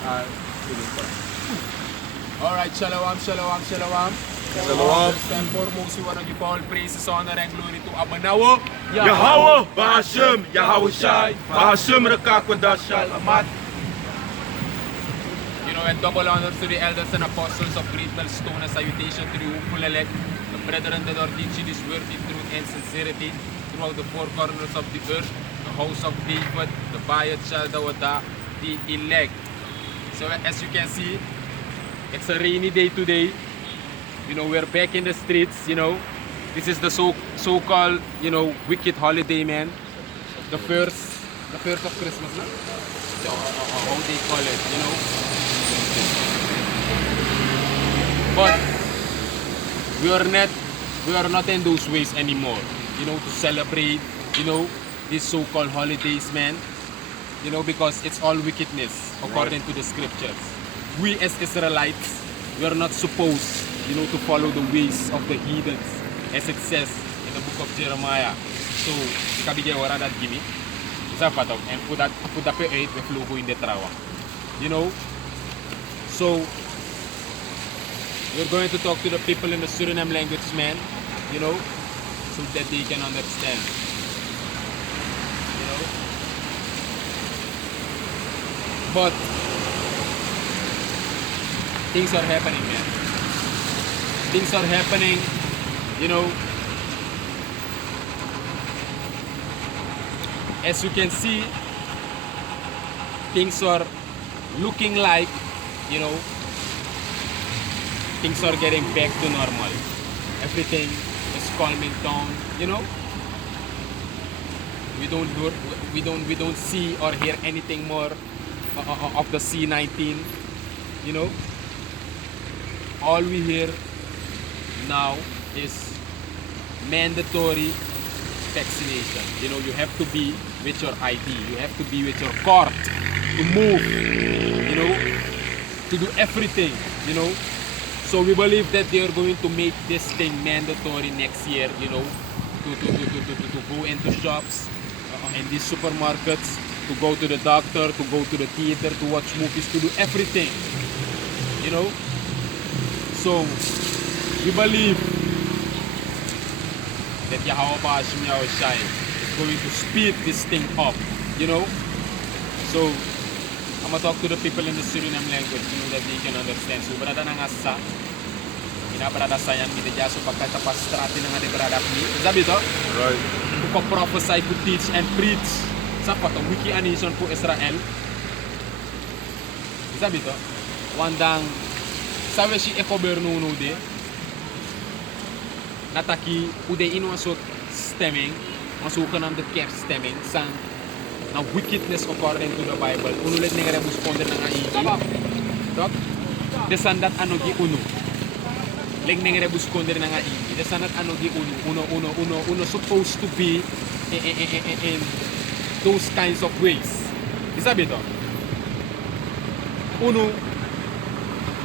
Alright, shalom, shalom, shalom. Shalom. First and foremost, we want to give all praises, honor, and glory to Abanawa. Yahweh, Bahashem, Yahweh Shai, Bahashem Rekakwadash Alamat. You know, and double honors to the elders and apostles of Great Millstone, and salutation to the hopeful elect, the brethren that are teaching this word in truth and sincerity throughout the four corners of the earth, the house of David, the Bayat Shaldawada, the elect. So as you can see, it's a rainy day today. You know, we're back in the streets, you know. This is the so-called, you know, wicked holiday, man. The first of Christmas, no? How they call it, you know. But we are not in those ways anymore, you know, to celebrate, you know, these so-called holidays, man. You know, because it's all wickedness according to the scriptures. We as Israelites, we are not supposed, you know, to follow the ways of the heathens, as it says in the book of Jeremiah. So, kabigay wala that gimme. Isa pa to, and put that pe 8 with logo in the trawa. You know? So, we're going to talk to the people in the Suriname language, man, you know, so that they can understand. You know? But things are happening, man. Things are happening, you know. As you can see, things are looking like, you know, things are getting back to normal. Everything is calming down, you know. We don't see or hear anything more of the C-19, you know. All we hear now is mandatory vaccination. You know, you have to be with your ID, you have to be with your card to move, you know, to do everything, you know. So we believe that they are going to make this thing mandatory next year, you know, to go into shops and these supermarkets, to go to the doctor, to go to the theater, to watch movies, to do everything, you know. So we believe that Yahweh Bahashem Yahweh Shai is going to speed this thing up, you know. So I'm gonna talk to the people in the Suriname language, you know, that they can understand. So berada na nga sa berada sayang kita jaso pagkatapas strati na nga de berada ni. Sabi to? Right. To prophesy, to teach and preach. Sa pa to wiki a nation po Israel. Sabi to? Wandang sabe si governo de nataki ude ino asot stemming masukan ang the stemming sang na wickedness according to the Bible unulit ni nga responder na nga dok desandat ano gi uno leg ni nga responder na nga desandat ano gi uno supposed to be in those kinds of ways isabi to uno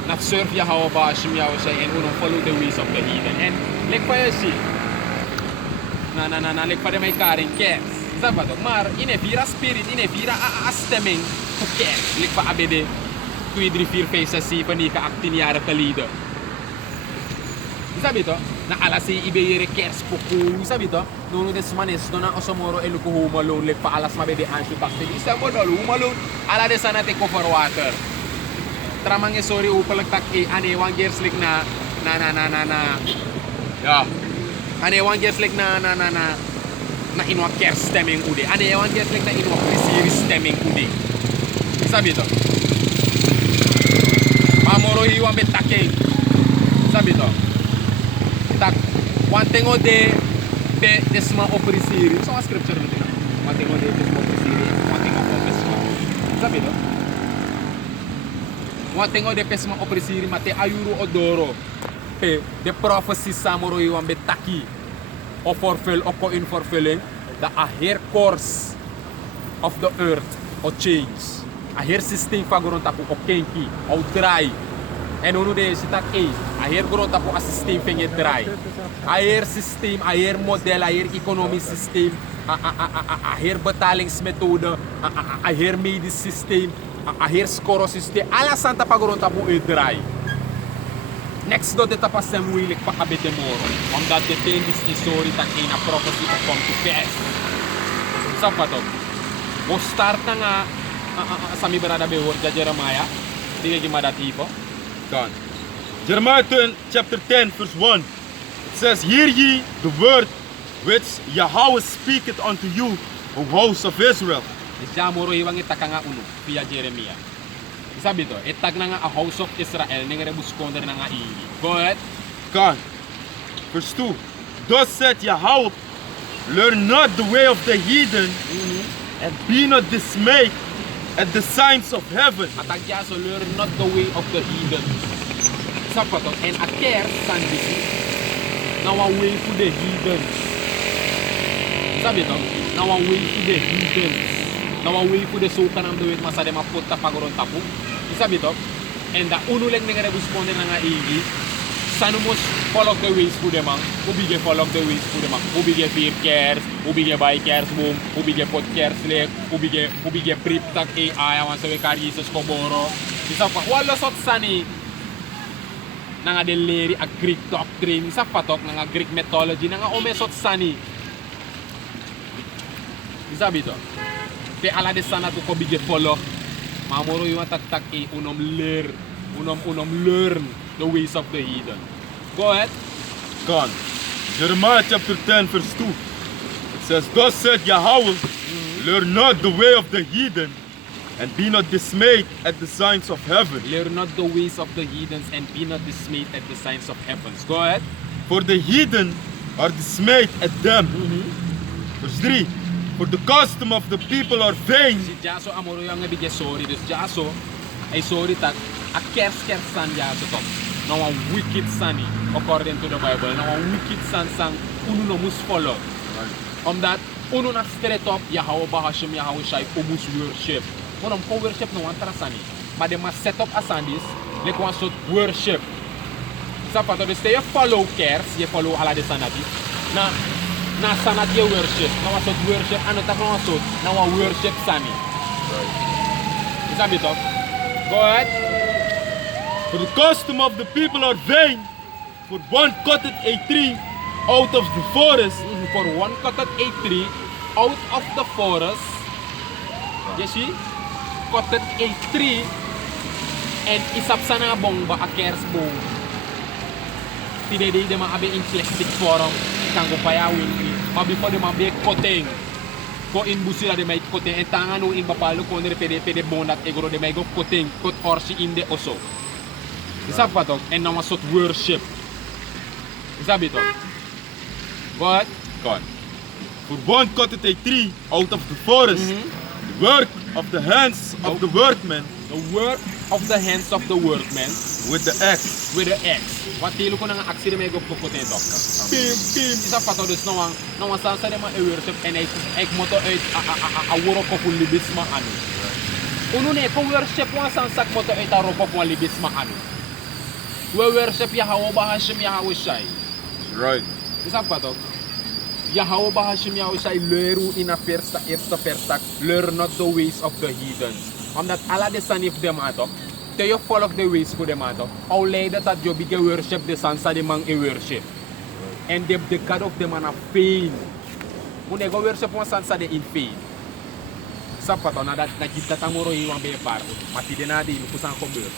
not serve Yahweh Bahashem Yahweh Shai and unong follow the ways of the heathen. And like pa si like pa may karing cares. Sabi to, mar inevira spirit, inevira asteming to cares. Like pa abede to idrifir face si panika aktiniara talida. Sabi to, na alasi ibeyere cares puku. Sabi to, nuno des manes do na osomoro eluko humalon like pa alas mabede anshu bakti. Isa mo dolo humalon ala de sana te for water. Tramang sorry upalagtak ane one years like na yeah ane one years like na inwa care stemming ude ane one years like na inwa series stemming ude sabi to mamoro hiwa betake sabi to tak one thing ode be desma opri series so scripture nito na one thing ode desma opri series one thing ode sabi to one thing de pesma opresiri mate ayuru odoro pe the prophecy samoro iwan betaki o fulfill o ko in fulfilling the aher course of the earth o change aher system fagoron tapu o kenki o dry and uno de sitak aher goron tapu a system fenge dry aher system aher model aher economic system aher betalingsmethode aher medisch system a hier skoros is te ala santa pagoron tapu e dry. Next do de tapas sem moeilijk pa abete moro. Omdat de tendis is sorry tak in a prophecy to come to pass. Sapa to. Mo start na nga sami berada be word Jeremiah. Dige gimada tipo. Done. Jeremiah chapter 10 verse 1. It says, hear ye the word which Yahweh speaketh unto you, O house of Israel. Isya moro iwang itaka nga uno via Jeremiah. Sabi to, itag na nga a house of Israel nang rebus konder na nga iigi. Go ahead. God. Verse 2. Thus said Yahweh, learn not the way of the heathen, and be not dismayed at the signs of heaven. Atag ya so learn not the way of the heathen. Sabi to, and a care sandi now a way to the heathen. Sabi to, now a way to the heathen. Now a way to the suka ng duwit masade mapunta pagoron tapu. Sabi to, and the unuleng nga rebus konder na nga iigi. Sanumos follow the ways for them, ubige follow the ways for them, ubige fear cares, ubige buy cares boom, ubige pot cares lek, ubige prip tak AI awan sa wekar Jesus koboro. Isa pa wala sot sani nga deleri a Greek doctrine, isa patok nga Greek mythology nga omesot sani. Isa bito. Pe ala de sana to ko bige follow. Mamoro yung tak unom learn the ways of the heathen. Go ahead. God. Jeremiah chapter 10 verse 2. It says, thus said Yahweh, learn not the way of the heathen, and be not dismayed at the signs of heaven. Learn not the ways of the heathens, and be not dismayed at the signs of heavens. Go ahead. For the heathen are dismayed at them. Verse 3. For the custom of the people are vain. Si Jaso amoro yung nga bigay sorry. Dus Jaso ay sorry tak a kers san Jaso to. Now a wicked son according to the Bible. Now a wicked son sang uno no mus follow. That uno na straight up Yahweh Bahashim Yahweh Shai umus worship. Uno ko worship no antara sani. But they must set up a sandis like one sort worship. Sa pato de stay follow kers, ye follow ala de sanati. Na sanat ye worship. Na wasot worship ano ta ko wasot. Na wa worship sani. Is that it? Go ahead. For the custom of the people are vain. For one cutteth a tree out of the forest. For one cutteth a tree out of the forest. You see? Cutteth a tree and isap sana bong ba a kers bong. Tidede de maabe in plastic form. Kango payawin ni. Mabi pa de mabe koteng. Ko in busila de may koteng. En tangan no in bapalo ko nere pede bonat egoro de may go koteng. Kot orsi in de oso. Isa pa to, and now masot worship. Isa bito. Go ahead. God. For one cutteth a tree out of the forest. The work of the hands of the workmen. The work of the hands of the workmen. With the axe. With the axe. Watilo ko na nga axe de may go kukote to. Pim. Isa pa to, dus nawang sansa de ma worship and ek moto a woro ko kung libis ma ano. Uno ne ko worship wa sansak moto a ro ko kung libis ma ano. We worship Yahweh Bahashim Yahweh Shai. Right. Isa pa to. Yahweh Bahashim Yahweh Shai leru in a first tak learn not the ways of the heathens. Omdat ala de sanif dem ato. Te you follow the ways ko dem ato. Au leida dat jo bige worship de sansa de mang e worship. And the God of them are faith. Mune go worship mo sansa de in faith. Sa pa to na dat na kita tamoro iwang be par. Mati de na di kusang ko ber.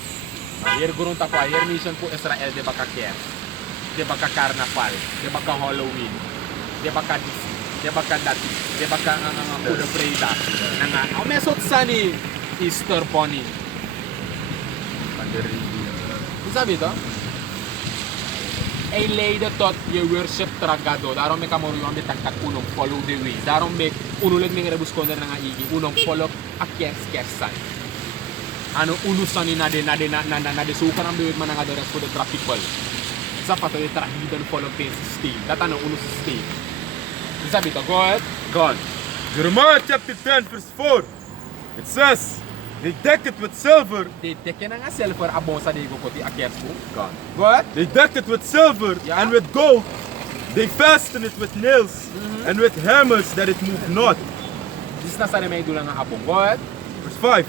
Ayer gurung tako ayer mission po Israel de baka care, de baka carnaval, de baka Halloween, de baka DC, de baka dati, de baka Good Friday, nga mesot sani Easter bunny. Sabi to? Ay leida tot ye worship tragado. Daron me kamoro yung tak unong follow the way. Daron me unuleg ng rebus konder nga igi unong follow a kersan. Ano unusan ni nade suka ng biwit man nga doras for the traffic ball. Sa pato yung trahidan follow pace stay. Data no unus stay. Sabi to, go ahead. God. Jeremiah chapter 10 verse 4. It says, they deck it with silver. They take na nga silver abong sa digo ko ti akers mo. God. Go ahead. They deck it with silver and with gold. They fasten it with nails and with hammers that it move not. This na sa remay dulang nga abong. Go ahead. Verse 5.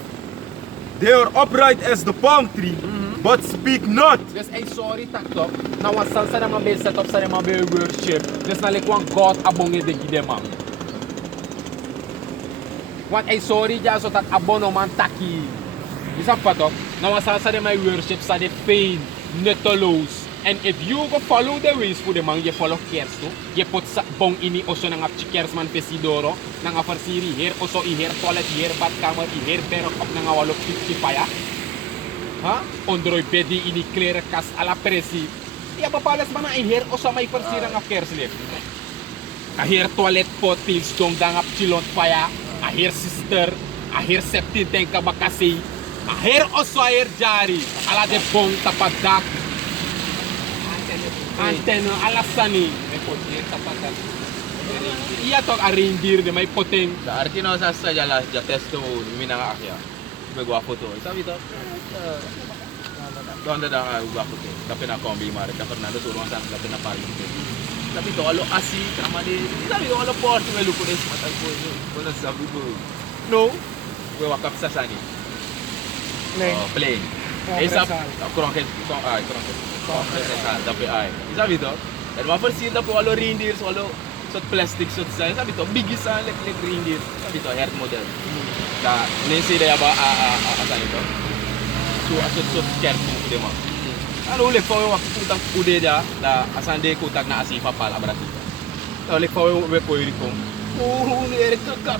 they are upright as the palm tree, but speak not. Dus ay sorry taktok. Na wan san sa naman be set up sa naman be worship. Dus na wan God abong de gide man. Wan ay sorry ja so tak abono man taki. Isa pa to. Na wan san sa naman worship sa de pain neteloos. And if you go follow the ways for the man, you follow kers to. You put sa bong ini oso nang ap kers man pesidoro. Nang afarsiri here oso i here toilet here badkamer i here pero op nang awalo 50 paya. Ha? Ondroy bedi ini klere kas ala presi. Iya papalas mana i here oso may farsirang ap kers lip. A here toilet pot pills dong dang ap chilont paya. A here sister. A here septin tenka bakasi. A here oso a here jari. Ala de bong tapadak. Antenne alasani. Iya tok a reindeer de may poteng. Sa arti no sa jala ja testo minang akya. Begwa foto. Sabi to. Donde da gua foto. Tapi na kombi mare ka Fernando suruh sa tapi na pari. Tapi to alo asi kama de. Sabi to alo port me luko des matal ko. Kono sabi ko. No. We wakap sa sani. Plane. Esa kurang ke kurang ke. Tapi ay. Sabi to. Dan wafer sin da po alo reindeer so alo sot plastic sot sa. Sabi to bigisan lek reindeer. Sabi to air model. Da nesi da ba asa ito. So asot kermo de mo. Ano ulit pa wa kutang pude da asande kutak na asifa pala berarti. Ulit pa we po yun kong. Oh, ni kap.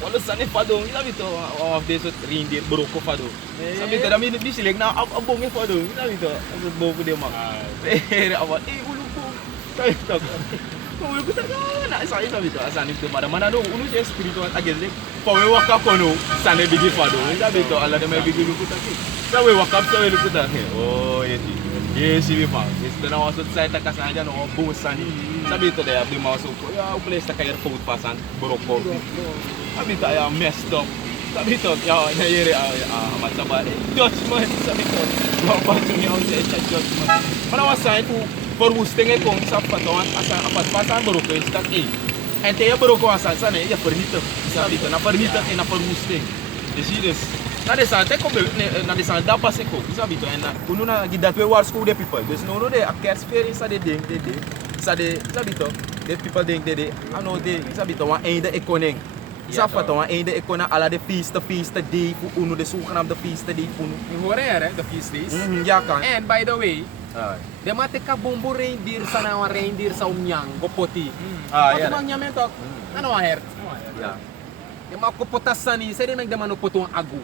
Wala sane padong. Sabi to of this reindeer broko pado. Sabi to dami bisileg na abong e pado. Sabi to asot bo ko de mo. Awat ulo ko. Sabi to. Ulo ko ta na sabi to asane to mana no uno je spiritual ageze. Pawe wakap kono sane bigi pado. Sabi to ala de may bigi lu ko ta ki. Sabi wakap sabi lu ko ta. Oh, yeti. Yes, we found. It's the now so side ta kasanya no busan. Sabi to de abdi masuk. Ya, o place ta kaya food pasan boroko. Sabi to ya messed up. Sabi to ya na yere masaba. Judgment sabi to. Bapa to ya o judgment. Para wasan ku for hosting ko sa patawan asa apat pasan boroko is tak eh. Ente ya boroko asan sana ya permito. Sabi to na permito na for hosting. Decides. Na desa te ko na desa da passe ko sabi to na kuno na gidat we war school de people des no de akers feri sa de ding de sa de sabi to de people ding de ano de sabi to wan einde ekoneng sa fa to wan einde ekona ala de feast day fu uno de sukan am de feast day uno Hore are the feast days. ja kan And by the way, de mate ka bumbu reindeer sa na reindeer sa umnyang gopoti. ya Ano nyame tok? Ano aher? ya De makupotas sani, sa de nagdamano potong agu.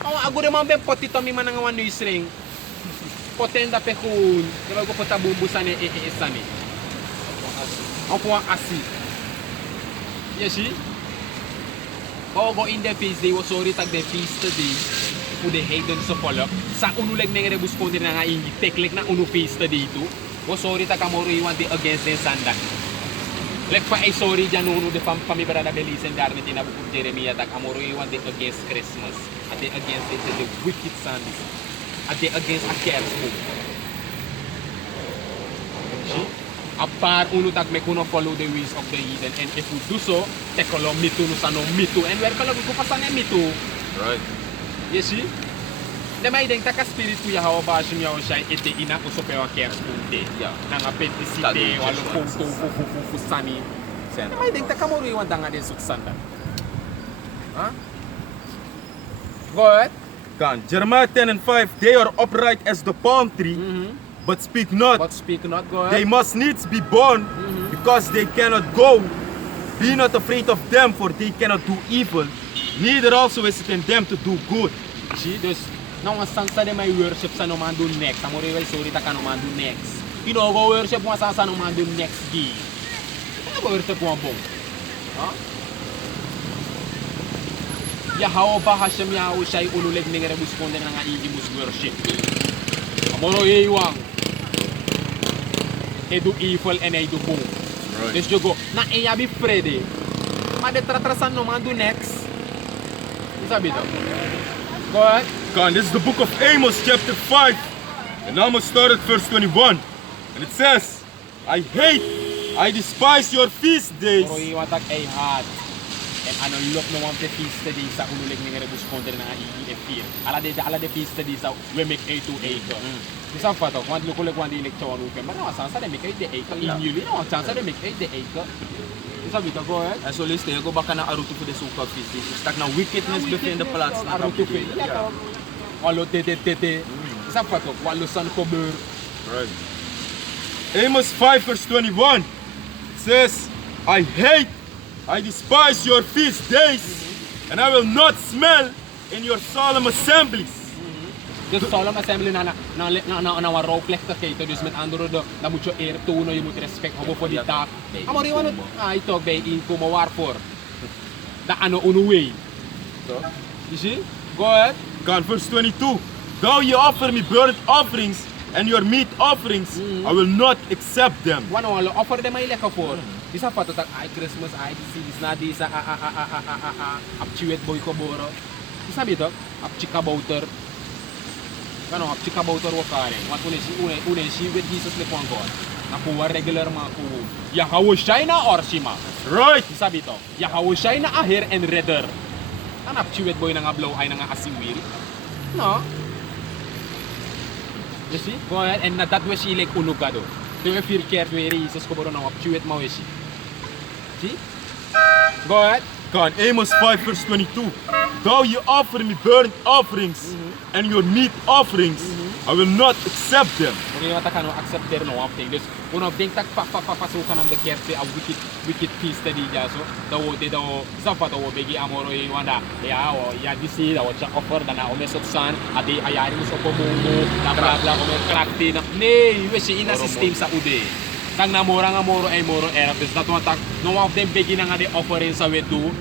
Ang ago naman ben poti to mi manang wan string. Potenda pe kun, de ko pota bumbusan sani. Ang puang asi. Yeshi. Go in the feast day, was sorry tag the feast day. Pude heidon sa follow. Sa unuleg nang rebus ko din nga ingi teklik na unu feast dito. Was sorry tag amoro iwan di against den sanda. Lek pa ay sorry dyan uno de pamibara da belisen darne tinabukog Jeremiah tag amoro iwan di against Christmas. At they against the wicked sons. At they against a careful. Apart uno tag me kuno follow the ways of the heathen. And if we do so, tekolo mitu no sano mitu. And where pala ko pasan mitu. right You see? De may ding taka spiritu ya hawa ba shimya o shay ete ina uso pe wa careful de. Yeah. Nanga petisite walo photo sani. De may ding taka mo iwan danga den sut sanda. Huh? Go ahead. kan Jeremiah 10:5 they are upright as the palm tree but speak not. But speak not, go They ahead. must needs be born because they cannot go. Be not afraid of them, for they cannot do evil. Neither also is it in them to do good. See, dus, nou ang sansa de may worship sa nomando next. Amo rin sorry ta ka nomando next. Go worship mo sa nomando next gi. Ano worship mo ang bong? Ha? Ya hawa ba Hashem ya o siya'y unuleg ng rebus konde na nga igimus worship. Amo rin iwang. Edu evil and edu bong. Right. Dus jogo, na iya bi Freddy. Madetratrasan nomando next. Sabi to. Go ahead. God, this is the book of Amos, chapter 5. And Amos started verse 21. And it says, I despise your feast days. Puro iwatak ay hat. En ano look no want the pista di sa unulig ng rebus kontra na EF4. Ala de pista di sa we make A2A ko. Bisa fa to kwant lukulig kwant di lecture anu ke. Mana sansa de make A de A ko. Inuli no sansa de make A de A ko. Bisa bito go ahead. En zo leest hij ook baka na arutu voor de zoekafvis. Dus stak na wickedness bevinden plaats na Arutu fe. Wallo tete. Bisa fa to wallo san kober. Right. Amos 5 verse 21 says, I despise your feast days, and I will not smell in your solemn assemblies. Dus solemn assembly na waraw plekta kayo. Dus met andere woorden, dan moet je eer tonen, je moet respect hebben voor die taak. Maar je want ito bij inkomen waarvoor? Da ano unuway. You see? Go ahead. God, verse 22. Though you offer me burnt offerings and your meat offerings, I will not accept them. Wano offer dem ay lekker voor. Bisa pa to tak ay Christmas ay dis na di sa apchiwet boy ko boro. Bisa bito? Apchika bouter. Kano apchika bouter wakare. Wat une si with Jesus le pon God. Na kuwa regular ma ku. Yahawo China or Shima. Right. Bisa bito? Yahawo China aher and redder. An apchiwet boy na nga blow ay na nga asiwil. No. You see? Go ahead. En dat we si like unog ka do. 2 4 keer 2 Jesus ko boro na apchiwet ma we si. See? Go ahead. God, Amos 5 verse 22. Though you offer me burnt offerings and your meat offerings, I will not accept them. Kung yung mata no accept there no one thing. Dus kung ang ding tak papasukan ng the kerse a wicked piece tadi ja so daw sa pa daw begi amoro i wanda ya o ya disi daw cha offer dana o mesot san adi ayari mo so pomumo na bla bla o krakti na ne wesi ina system sa ude. Tang namora nga moro ay moro era dus dat one tak no one of them begi na nga de offering sa wedu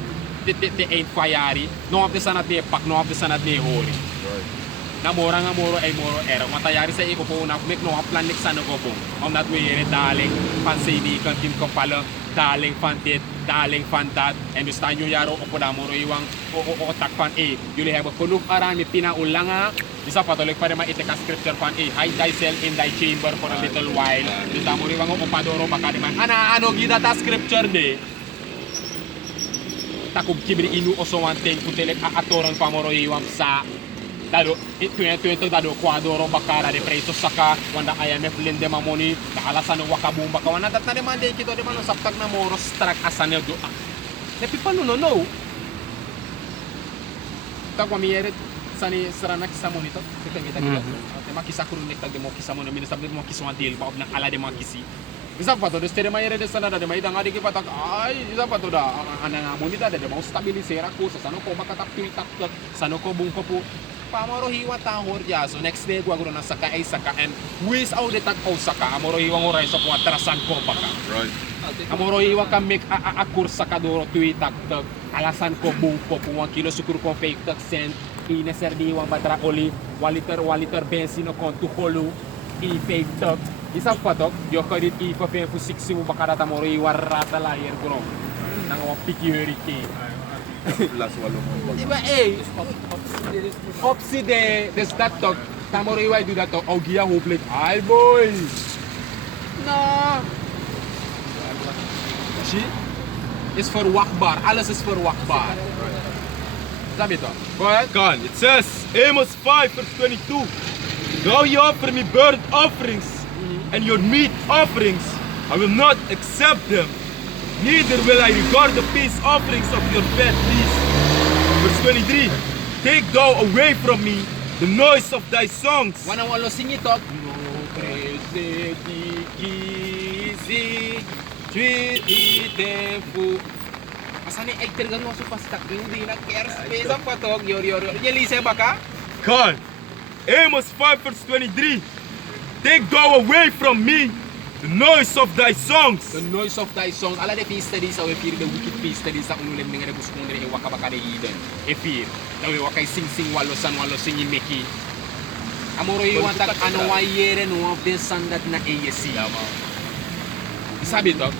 te ain't fayari no of the sanat de pak no of the sanat de hori. Namora nga moro ay moro era matayari sa iko po na make no plan nik sana ko po omdat we yere daling pansini kan tim ko pala daling fantit daling fantat and dus tanyo yaro opo da moro iwang o tak fan yuli have kuluk aran mi pinaulanga isa patuloy pa rin maitika scripture fan hide thyself in thy chamber for a little while dus da moro iwang o padoro baka di man ano gida ta scripture de takub kibri inu oso one thing kutelek atoron pa moro iwang sa dado itu dado kuadoro bakara de preso saka wanda IMF lende mamoni alasan wakabumba kawana dat na demande kito de mano saptag na moro strak asane do the people no ta kwa miere sani saranak sa monito kita te makisa kuru nek tag mo kisa mono minus tablet mo kiswa deal ba na ala de makisi isa pa to de stere mayere de sana de may danga di patak ay isa pa to da ananga monita de mo stabiliser ako sa sano ko makatap tuitak sano ko bung ko po pamoro hiwa tahor ya so next day gua guru na saka ay saka and wis out the tag saka amoro hiwa ngoray sa kuwa terasan ko baka Right. amoro hiwa ka make akur saka duro tuitak tag alasan ko bung ko 1 kilo sukur ko fake tag send ina serdi wa batra oli waliter benzino kon tu holu i fake tag isa patok yo kadit i pa fu 6 mo baka data moro hiwa rata layer guro nang wa piki hurricane Last one. diba opsi de start talk tamoro iwa do that o gia hoplik ay boy no see it's for wakbar alles is for wakbar sabi to go ahead God, it says, Amos 5 verse 22. Though you offer me burnt offerings and your meat offerings, I will not accept them. Neither will I regard the peace offerings of your fat feast. Verse 23. Take thou away from me the noise of thy songs. wana walo singi to no prese di gizi tweet tempo asane ay tergan mo sa pastak hindi na cares pesa pa to yor yelise baka God, Amos 5 verse 23. Take thou away from me the noise of thy songs. the noise of thy songs ala de pista di sa we the wicked pista di sa unulim ng rebus kung dire waka baka de iden efir daw wakay sing walo singi meki amoro iwan tak ano wayere no of this sandat na ASC sabi to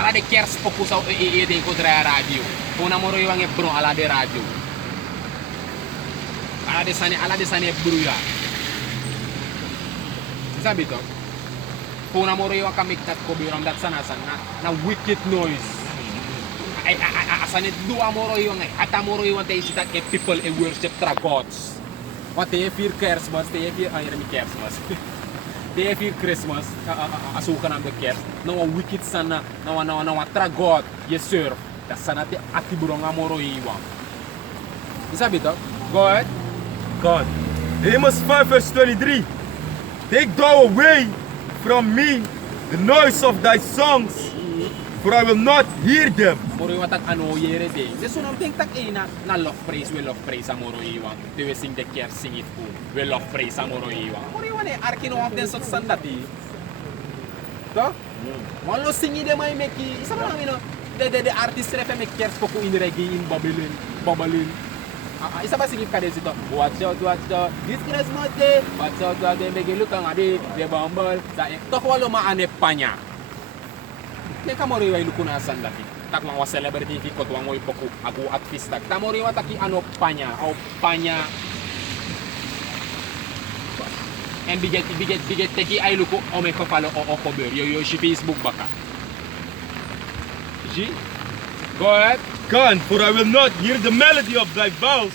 ala de kers popo sa de kontra radio kung amoro iwan e bro ala de radio ala de sane bruya sabi to kung namoro yung kamiktat ko biram dat sana na wicked noise Asan it do amoro iwan ay. At amoro iwan tayo sita e people e worship tra gods. Wat tayo vier Kersmas, tayo vier Kersmas. Tayo vier Christmas, asukan ang the Kers. Nawa wicked sana, nawa tra god, yes sir. Das sana te atiburong amoro iwan. Isabi to? Go ahead. God. Amos 5 verse 23. Take thou away from me the noise of thy songs, for I will not hear them. Moro iwan tak ano yere de. This one ting tak ina na love praise, we love praise amoro iwan. They will sing the care, sing it too. We love praise amoro iwan. Moro iwan eh arkino of den sot sandati. To? Malo singi de may meki. Isa mo lang ino. The artist refe make cares poku in reggae in babalin. Isa ba singip ka din sito? Watch out, this Christmas day. Watch out, make look ang adi, de bambal. Sa ito ko walo maanep pa niya. Neka mo riwa iluko na sandati. Takmang wa celebrity fi ko tuwang mo ipoku agu at fistak. Tamo riwa taki ano pa niya, o pa niya. And biget teki ay luko o may papalo o cover. Yo si Facebook baka. G? Go ahead. God, for I will not hear the melody of thy vows,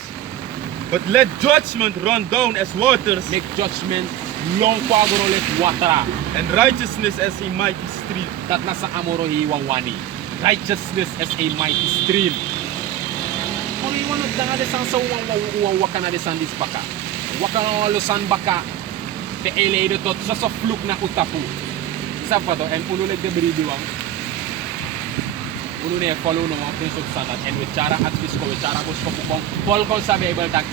but let judgment run down as waters, Make judgment long pagorolet watra. and righteousness as a mighty stream. Dat nasa amoro hiwangwani. Righteousness as a mighty stream. Kung iwanod na nga desang sa uwang waka na desang dis baka. Waka na lusan baka. Te eledo tot sa fluk na utapu. Sa pa to, and unuleg de beridiwang. Uno ne follow no mga prinsip standard and with cara at fisko with cara ko skopong Paul kon sa Bible tak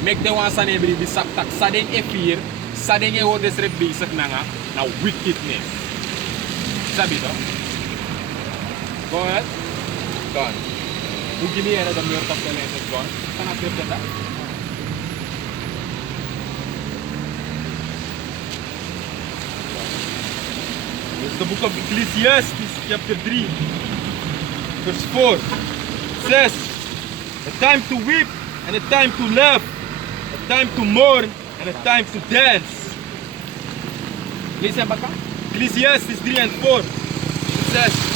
make the one sa nebri bisak tak sadeng e fear sadeng e hodes rebbi sak na nga na wickedness sabi to go ahead God who give me the mirror of the land of God can I flip that It's the book of Ecclesiastes, chapter 3, verse 4. It says, a time to weep and a time to laugh, a time to mourn and a time to dance. listen baka Ecclesiastes 3 and 4. It says,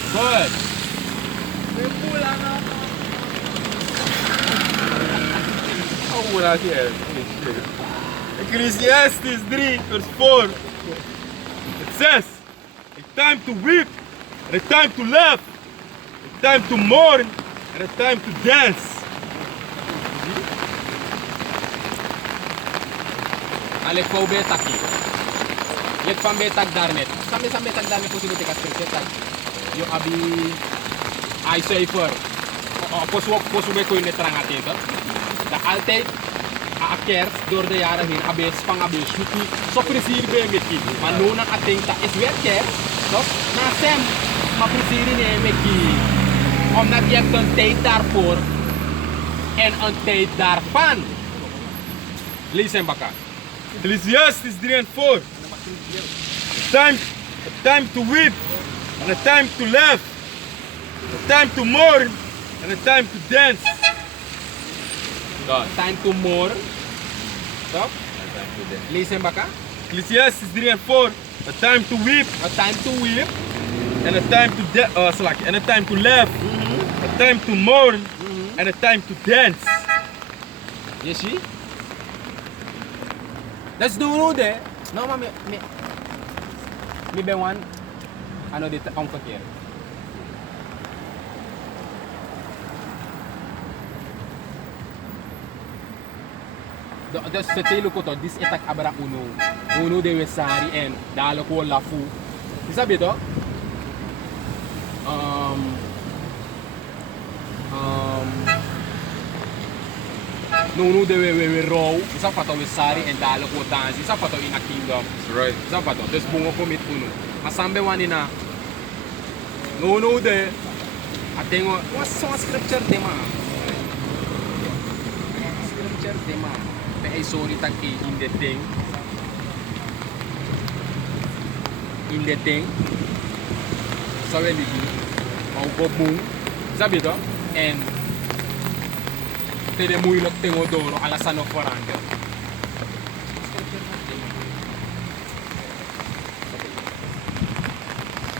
good Oh, wala siya. Ecclesiastes 3, verse 4. It says, a time to weep and a time to laugh, a time to mourn and a time to dance. alek ko betaki yet pam betag darnet sambe tag darnet po sino tika scripture tag yo abi I safer posu be ko ine trangate to da alte a kers door de jaren heen abes pang abes shuki so presir be meki manona ating ta is weer kers so na sem ma presir ne meki omdat je hebt een tijd daarvoor en een tijd daarvan lees hem baka Ecclesiastes 3 and 4. A time to weep and a time to laugh, a time to mourn and a time to dance. time to more so lees hem baka Ecclesiastes 3 and 4. A time to weep a time to weep and a time to and a time to laugh, a time to mourn and a time to dance. you see let's do it no ma me be one ano dit omgekeerd dus setelo ko to dis etak abra uno de wesari en dalo ko lafu isabi to no de we row isa pato we sari and dalo ko dance isa pato in a kingdom That's right. isa pato des bungo ko mit uno masambe wani na no de atengo was so scripture tema scripture tema pe ay sorry tag in the thing in the thing. Sabe ligi. Mau go boom. Sabe to? En te de moeilijk tengo doro ala sano forande.